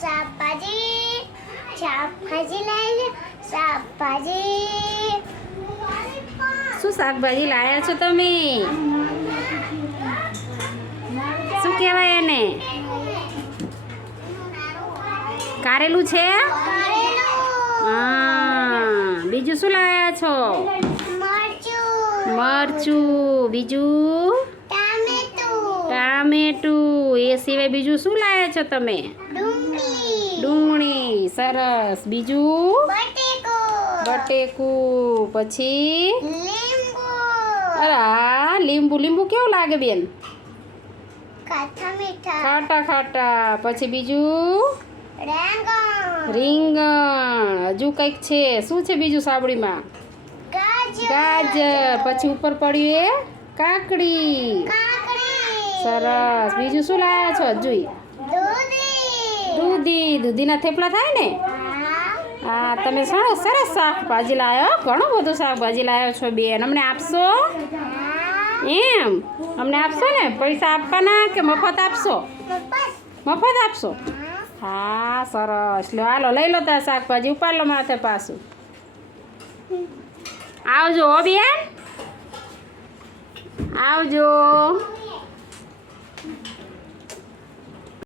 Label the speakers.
Speaker 1: શાકભાજી શાકભાજી લઈ શાકભાજી.
Speaker 2: શું શાકભાજી લાયા છો તમે? શું કહેવાય એને? કારેલું છે? હા. બીજું શું લાયા છો?
Speaker 1: મરચું.
Speaker 2: બીજું?
Speaker 1: ટામેટું
Speaker 2: એ સિવાય બીજું શું લાયા છો તમે
Speaker 1: ડુંગળી
Speaker 2: ડુંગળી સરસ બીજું
Speaker 1: બટેકો
Speaker 2: બટેકું પછી
Speaker 1: લીંબુ
Speaker 2: અરે આ લીંબુ લીંબુ કેવું લાગે બેન
Speaker 1: ખાટા મીઠા
Speaker 2: ખાટા ખાટા પછી બીજું
Speaker 1: રેંગણ
Speaker 2: રીંગણ હજુ કંઈક છે શું છે બીજું સાબડીમાં
Speaker 1: ગાજર
Speaker 2: ગાજર પછી ઉપર પડ્યું એ કાકડી
Speaker 1: કાકડી
Speaker 2: સરસ. બીજું શું લાવ્યા છો? હજુ
Speaker 1: દૂધી.
Speaker 2: દૂધી દૂધીના થેપલા થાય ને?
Speaker 1: હા,
Speaker 2: તમે સરસ સરસ શાકભાજી લાવ્યો ઘણું બધું શાકભાજી લાવ્યો છો બેન. અમને આપશો? એમ? અમને આપશો ને? પૈસા આપવાના કે મફત આપશો? મફત આપશો? હા, સરસ. લો હાલો, લઈ લો ત્યાં શાકભાજી. ઉપાડ લો માથે પાછું. આવજો બેન. આવજો.